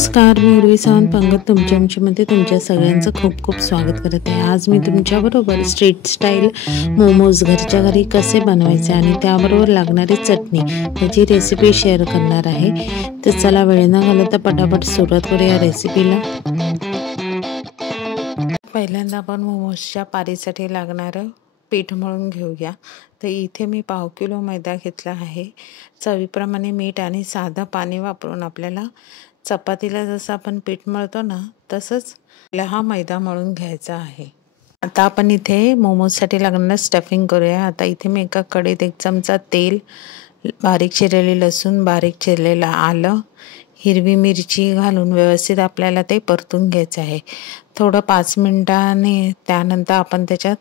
नमस्कार, मी उर्वी सावंत पंगत तुमच्या आमच्यामध्ये तुमच्या सगळ्यांचं खूप खूप स्वागत करत आहे। आज मी तुमच्याबरोबर स्ट्रीट स्टाईल मोमोज घरच्या घरी कसे बनवायचे आणि त्याबरोबर लागणारी चटणी त्याची रेसिपी शेअर करणार आहे। तर चला वेळ न घालवता पटापट सुरुवात करूया रेसिपीला। पहिल्यांदा आपण मोमोजच्या पारीसाठी लागणारं पीठ मळून घेऊया। तर इथे मी पाव किलो मैदा घेतला आहे। चवीप्रमाणे मीठ आणि साधं पाणी वापरून आपल्याला चपातीला जसं आपण पीठ मळतो ना तसंच हा मैदा मळून घ्यायचा आहे। आता आपण इथे मोमोजसाठी लागणारं स्टफिंग करूया। आता इथे मी एका कढईत 1 चमचा तेल, बारीक चिरलेली लसूण, बारीक चिरलेलं आलं, हिरवी मिरची घालून व्यवस्थित आपल्याला ते परतून घ्यायचं आहे। थोडं 5 मिनिटांनी त्यानंतर आपण त्याच्यात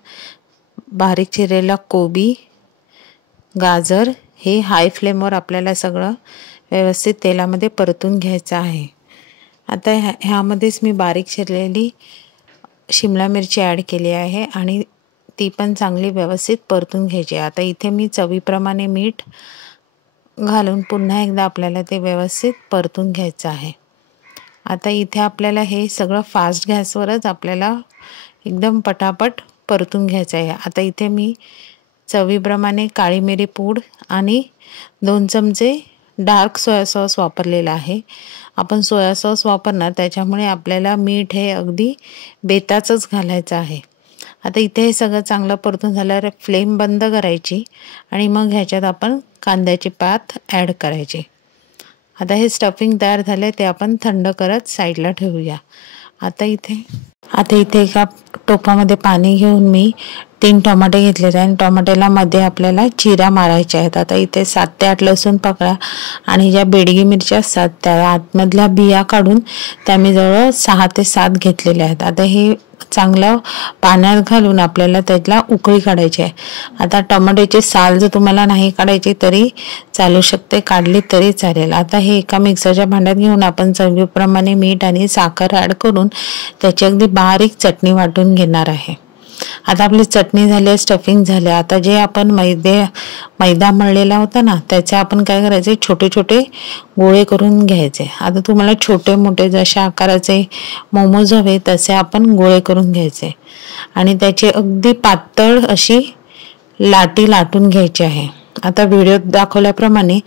बारीक चिरलेला कोबी, गाजर हे हाय फ्लेमवर आपल्याला सगळं व्यवस्थित तेलामध्ये परतून घ्यायचं आहे। आता ह्यामध्येच मी बारीक चिरलेली शिमला मिरची ॲड केली आहे आणि ती पण चांगली व्यवस्थित परतून घ्यायची। आता इथे मी चवीप्रमाणे मीठ घालून पुन्हा एकदा आपल्याला ते व्यवस्थित परतून घ्यायचं आहे। आता इथे आपल्याला हे सगळं फास्ट गॅसवरच आपल्याला एकदम पटापट परतून घ्यायचं आहे। आता इथे मी चवीप्रमाणे काळी मिरी पूड आणि 2 चमचे डार्क सोया सॉस वापरलेला आहे। आपण सोया सॉस वापरणार त्याच्यामुळे आपल्याला मीठ हे अगदी बेताचंच घालायचं आहे। आता इथे हे सगळं चांगलं परतून झाल्यावर फ्लेम बंद करायची आणि मग ह्याच्यात आपण कांद्याची पात ॲड करायची। आता हे स्टफिंग तयार झाले ते आपण थंड करत साईडला ठेवूया। आता इथे एका टोपामध्ये पाणी घेऊन मी 3 टोमॅटो घेतलेले आणि टोमॅटोला मध्ये आपल्याला चिरा मारायच्या आहेत। आता इथे 7 ते 8 लसूण पकडा आणि ज्या बेडगी मिरच्या असतात त्या आतमधल्या बिया काढून त्या मी जवळ 6 ते 7 घेतलेल्या आहेत। आता हे चांगलं पाण्यात घालून आपल्याला त्याला उकळी काढायची आहे। आता टोमॅटोची साल जर तुम्हाला नाही काढायची तरी चालू शकते, काढली तरी चालेल। आता हे एका मिक्सरच्या भांड्यात घेऊन आपण चवीप्रमाणे मीठ आणि साखर ॲड करून त्याची अगदी बारीक चटणी वाटून घेणार आहे। आता आपली चटणी झाली, स्टफिंग झाले। आता जे आपण मैदा मळलेला होता ना त्याचे आपण काय करायचे, छोटे छोटे गोळे करून घ्यायचे। आता तुम्हाला छोटे मोठे जशा आकाराचे मोमोज हवे तसे आपण गोळे करून घ्यायचे आणि त्याची अगदी पातळ अशी लाटी लाटून घ्यायची आहे। आता व्हिडिओत दाखवल्याप्रमाणे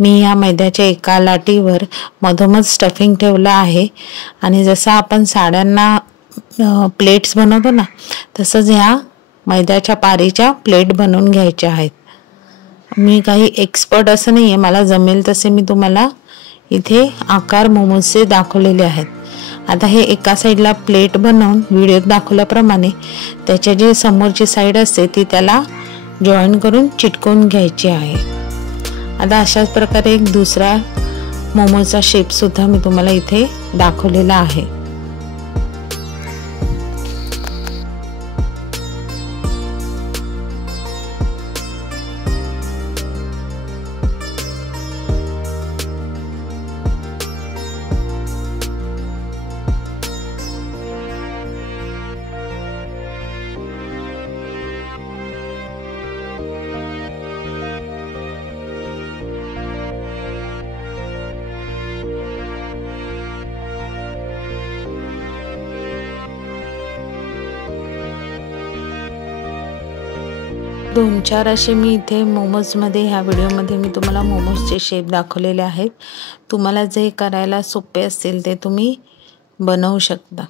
मी या मैद्याच्या एका लाटीवर मधोमध स्टफिंग ठेवलं आहे आणि जसं आपण साड्यांना प्लेट्स बनवतो ना तसंच ह्या मैद्याच्या पारीच्या प्लेट बनवून घ्यायच्या आहेत। मी काही एक्सपर्ट असं नाही आहे, मला जमेल तसे मी तुम्हाला इथे आकार मोमोजचे दाखवलेले आहेत। आता हे एका साईडला प्लेट बनवून व्हिडिओत दाखवल्याप्रमाणे त्याच्या जी समोरची साईड असते ती त्याला जॉईन करून चिटकवून घ्यायची आहे। आता अशाच प्रकारे एक दुसरा मोमोजचा शेप सुद्धा मी तुम्हाला इथे दाखवलेला आहे। दोन चार असे मी इथे मोमोजमध्ये ह्या व्हिडिओमध्ये मी तुम्हाला मोमोजचे शेप दाखवलेले आहेत। तुम्हाला जे करायला सोपे असतील ते तुम्ही बनवू शकता।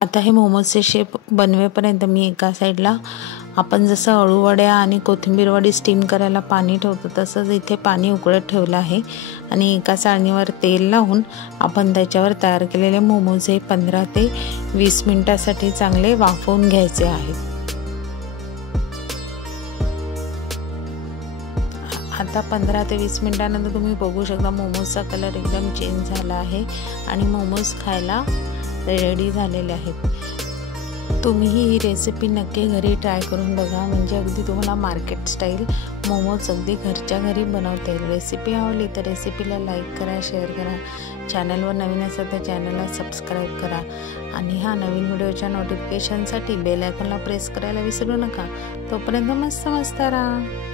आता हे मोमोजचे शेप बनवेपर्यंत मी एका साईडला आपण जसं अळूवड्या आणि कोथिंबीर वडी स्टीम करायला पाणी ठेवतो तसंच इथे पाणी उकळत ठेवलं आहे आणि एका चाळणीवर तेल लावून आपण त्याच्यावर तयार केलेले मोमोज हे 15 ते 20 मिनिटासाठी चांगले वाफवून घ्यायचे आहेत। आता 15 ते 20 मिनिटांनंतर तुम्ही बघू शकता मोमोजचा कलर एकदम चेंज झाला आहे आणि मोमोज खायला रेडी झालेले आहेत। तुम्ही ही रेसिपी नक्की घरी ट्राय करून बघा, म्हणजे अगदी तुम्हाला मार्केट स्टाईल मोमोज अगदी घरच्या घरी बनवता येईल। रेसिपी आवडली तर रेसिपीला लाईक करा, शेअर करा, चॅनलवर नवीन असाल तर चॅनलला सबस्क्राईब करा आणि हा नवीन व्हिडिओच्या नोटिफिकेशनसाठी बेल आयकॉनला प्रेस करायला विसरू नका. तोपर्यंत मस्त मस्त राहा.